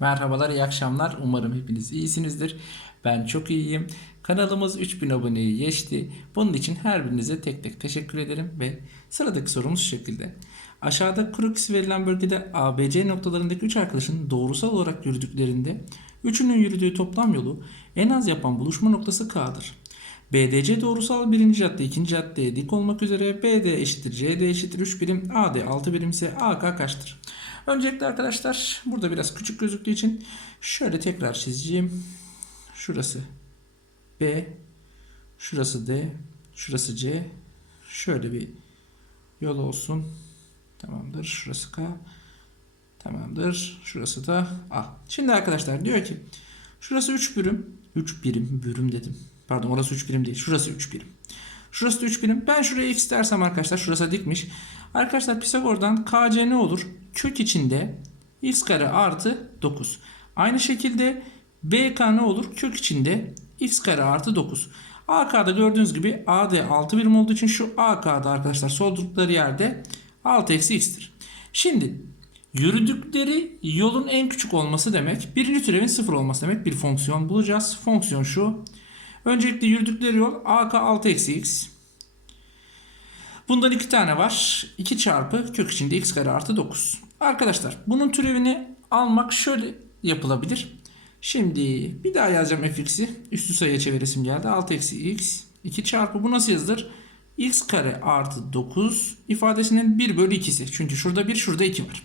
Merhabalar, iyi akşamlar. Umarım hepiniz iyisinizdir. Ben çok iyiyim. Kanalımız 3000 aboneyi geçti. Bunun için her birinize tek tek teşekkür ederim ve sıradaki sorumuz şu şekilde. Aşağıda krokisi verilen bölgede ABC noktalarındaki 3 arkadaşın doğrusal olarak yürüdüklerinde üçünün yürüdüğü toplam yolu en az yapan buluşma noktası K'dır. BDC doğrusal birinci cadde ikinci caddeye dik olmak üzere BD eşittir CD eşittir 3 birim AD 6 birim ise AK kaçtır? Öncelikle arkadaşlar burada biraz küçük gözüktüğü için şöyle tekrar çizeceğim. Şurası B, şurası D, şurası C. Şöyle bir yol olsun. Tamamdır. Şurası K. Tamamdır. Şurası da A. Şimdi arkadaşlar diyor ki şurası 3 birim. 3 birim. Birim dedim. Pardon orası 3 birim değil. Şurası 3 birim. Şurası da 3 birim. Ben şuraya x dersem arkadaşlar şurası dikmiş. Arkadaşlar Pisagor'dan KC ne olur? Kök içinde x kare artı 9. Aynı şekilde BK ne olur? Kök içinde x kare artı 9. AK'da gördüğünüz gibi AD 6 birim olduğu için şu AK'da arkadaşlar soldukları yerde 6 eksi x'tir. Şimdi yürüdükleri yolun en küçük olması demek. Birinci türevin sıfır olması demek. Bir fonksiyon bulacağız. Fonksiyon şu. Öncelikle yürüdükleri yol AK 6 eksi x. Bundan iki tane var. 2 çarpı kök içinde x kare artı 9. Arkadaşlar bunun türevini almak şöyle yapılabilir. Şimdi bir daha yazacağım fx'i. Üstü sayıya çeviresim geldi. 6 eksi x. 2 çarpı bu nasıl yazılır? x kare artı 9 ifadesinin 1 bölü 2'si. Çünkü şurada 1 şurada 2 var.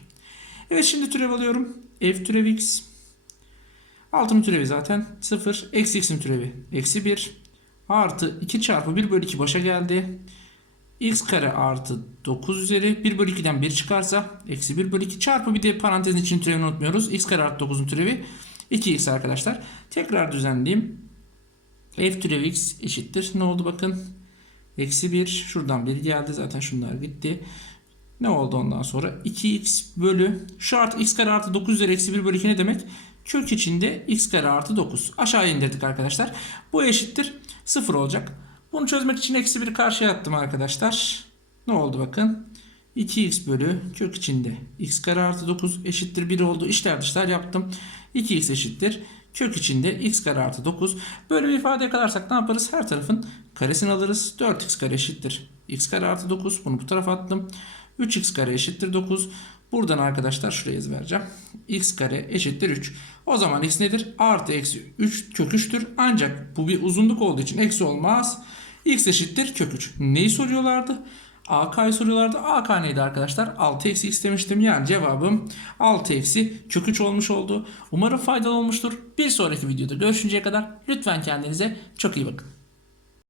Evet şimdi türev alıyorum. f türev x. Altının türevi zaten 0. Eksi x'in türevi eksi 1. Artı 2 çarpı 1 bölü 2 başa geldi. X kare artı 9 üzeri 1 bölü 2'den 1 çıkarsa eksi 1 bölü 2 çarpı bir de parantezin için türevini unutmuyoruz. x kare artı 9'un türevi 2x arkadaşlar. Tekrar düzenleyeyim. f türev x eşittir. Ne oldu bakın. Eksi 1 şuradan 1 geldi zaten şunlar gitti. Ne oldu ondan sonra? 2x bölü şu artı x kare artı 9 üzeri eksi 1 bölü 2 ne demek? Kök içinde x kare artı 9. Aşağı indirdik arkadaşlar. Bu eşittir 0 olacak. Bunu çözmek için eksi 1 karşıya attım arkadaşlar. Ne oldu bakın. 2x bölü kök içinde x kare artı 9 eşittir 1 oldu. İşler dışlar yaptım. 2x eşittir. Kök içinde x kare artı 9. Böyle bir ifade yakalarsak ne yaparız? Her tarafın karesini alırız. 4x kare eşittir. x kare artı 9. Bunu bu tarafa attım. 3x kare eşittir 9. Buradan arkadaşlar şuraya yazı vereceğim. x kare eşittir 3. O zaman x nedir? Artı eksi 3 kök 3'tür. Ancak bu bir uzunluk olduğu için eksi olmaz. x eşittir kök 3. Neyi soruyorlardı? AK'yı soruyorlardı. AK neydi arkadaşlar? 6 eksi x demiştim. Yani cevabım 6 eksi kök 3 olmuş oldu. Umarım faydalı olmuştur. Bir sonraki videoda görüşünceye kadar lütfen kendinize çok iyi bakın.